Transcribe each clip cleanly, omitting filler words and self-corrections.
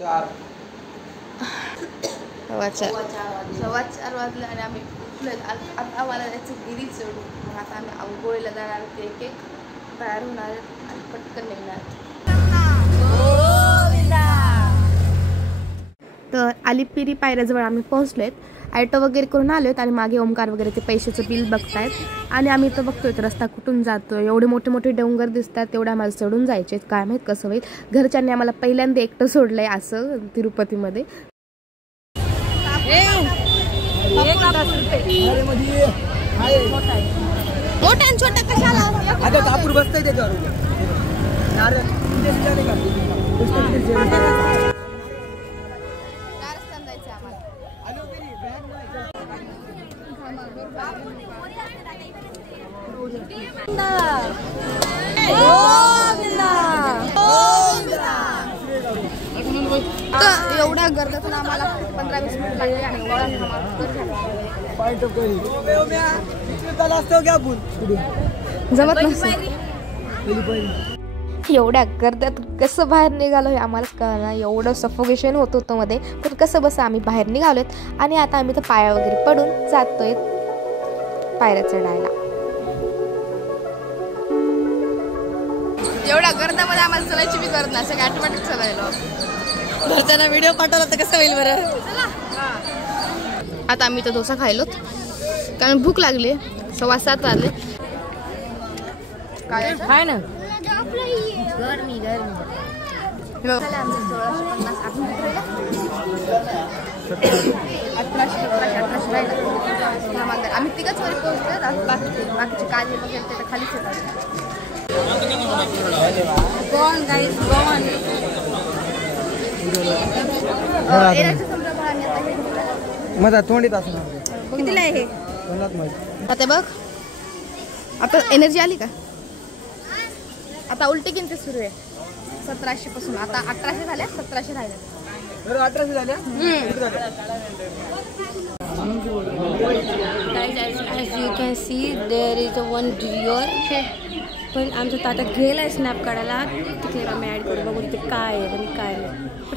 4:15 वाजले आणि आम्ही आता आम्हाला त्याचं गिरी चढू. मग आता आम्ही आंघोळीला जाणार ते एक तयार होणार आणि पटकन निघणार. तर आलिपिरी पायऱ्याजवळ आम्ही पोहोचलोय. ॲटो वगैरे करून आलोत आणि मागे ओमकार वगैरे ते पैशाचं बिल बघतायत. आणि आम्ही इथं बघतोय तर रस्ता कुठून जातोय. एवढे मोठे मोठे डोंगर दिसतात, तेवढे आम्हाला चढून जायचे. काय माहीत कसं होईल. घरच्यांनी आम्हाला पहिल्यांदा एकटं सोडलंय असं तिरुपतीमध्ये. मोठा आणि छोटा कशाला कापूर बसतंय त्याच्यावर. एवढ्या गर्दीतून आम्हाला 15-20 मिनिट लागले आणि जमत नसतं. एवढ्या गर्दीत कसं बाहेर निघालो हे आम्हालाच कळलं. एवढं सफोकेशन होत होतं मध्ये, पण कसं बसं आम्ही बाहेर निघालोत. आणि आता आम्ही तर पाया वगैरे पडून जातोय पायऱ्या चढायला. एवढ्या गर्दीमध्ये आम्हाला चलायची बी गरज नाही, सगळं ऑटोमॅटिक चलायला. घरच्यांना व्हिडिओ पाठवला तर कसं होईल बरं. आता आम्ही तर डोसा खायलोत कारण भूक लागली. 7:15 वाजले. काय खाय ना गरमी गरमी. आम्ही तिघच वर पोहोचलो. बाकीचे काळे वगैरे ते खालीच येतात. माझा तोंडीत असणार. कितीला आहे हे आता बघ. आता एनर्जी आली का. आता उलटी किंमत सुरू आहे 1700 पासून. आता 1800 झाल्या, 1700 राहिल्या. 1800 झाल्या. As you can see, there is a one deer. पण आमच्या ताटात गेलाय स्नॅप काढायला. तिथे आम्ही ऍड करू बघू तिथे काय आहे आणि काय नाही.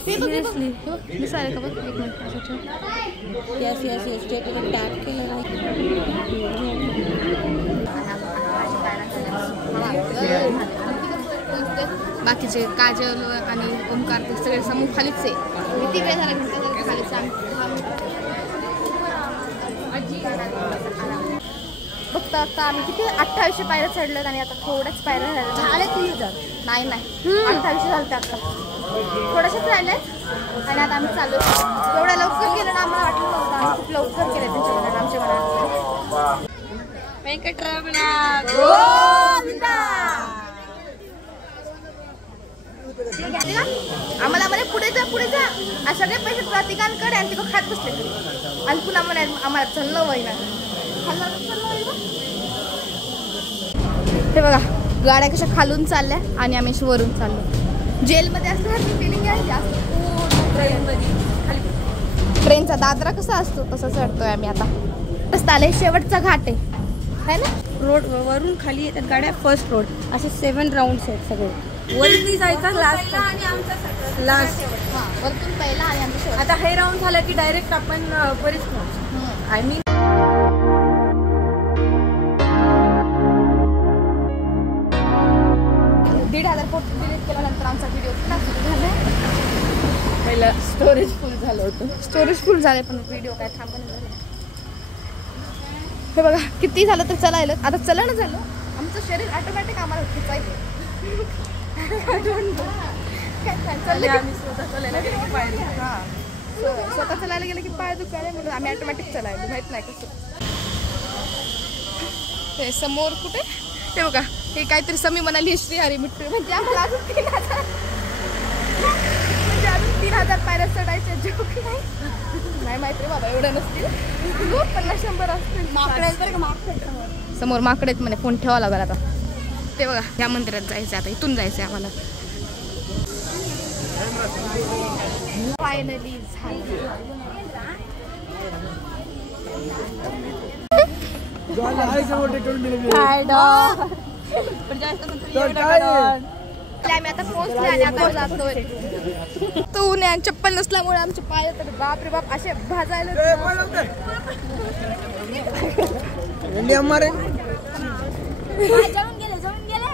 सिरियसली दिसायला का बघ. एक मिनिट असं ठेव. Yes yes yes status tag केलं नाही. बाकीचे काजल आणि ओमकार ते सगळे समूह खालीच आहे. किती वेळ झाला खालीच. बघता बघता आम्ही किती 2800 पायऱ्या चढल्यात आणि आता थोड्याच पायऱ्या झाल्या. 3000 नाही 2800 झालं आता. थोड्याशाच राहिल्यात आणि आता आम्ही चालू. एवढ्या लवकर गेलं ना आम्हाला वाटलं नव्हतं. आम्ही खूप लवकर गेले त्यांच्या मनात आमच्या मनात. वेंकटरमणा आम्हाला म्हणे पुढे जा पुढे जा. सगळे पैसे प्रतिकांकडे आणि तिकडे खात बसले. आणि पुन्हा म्हणे आम्हाला चलणं होईना. हे बघा गाड्या कशा खालून चालल्या आणि आम्ही वरून चाललो. जेलमध्ये असल्यासारखी फिलिंग आहे. जास्त ट्रेनचा दादरा कसा असतो तसं चढतोय आम्ही आता. रस्ता आले शेवटचा घाट आहे ना. रोड वरून खाली येतात गाड्या. फर्स्ट रोड असे 7 राऊंड्स आहेत सगळे. वरती जायचा लास्ट वरतून पहिला आणि आमचा. आता हे राऊंड झालं की डायरेक्ट आपण बरीच आय मीन 1,500 फोटो डिलीट केल्यानंतर आमचा व्हिडिओ पुन्हा सुरू झाला. पहिला स्टोरेज फुल झालं होतं. स्टोरेज फुल झाले पण व्हिडिओ काय थांबून झाले. हे बघा किती झालं तर चलायला. आता चलन झालं. आमचं शरीर ऑटोमॅटिक आम्हाला खेचायचं. स्वतः चलायला गेलं की पाय दुखायला म्हणून आम्ही ऑटोमॅटिक चलायला. माहित नाही कसं. ते समोर कुठे ते बघा. हे काहीतरी समी म्हणाली श्रीहरी मिट्टू. म्हणजे आम्हाला अजून 3,000 पायऱ्या चढायच्या. जोक नाही माहिती बाबा. एवढं नसतील. 50-100 असतील. समोर माकडे आहेत म्हणे. फोन ठेवावा लागला आता. ते बघा या मंदिरात जायचं. आता इथून जायचं आम्हाला. फायनली आम्ही आता पोहोचले आणि आता जातोय. तो ऊन आहे, चप्पल नसल्यामुळे आमचे पाय तर बाप रे बाप असे भाजायला. जाऊन गेले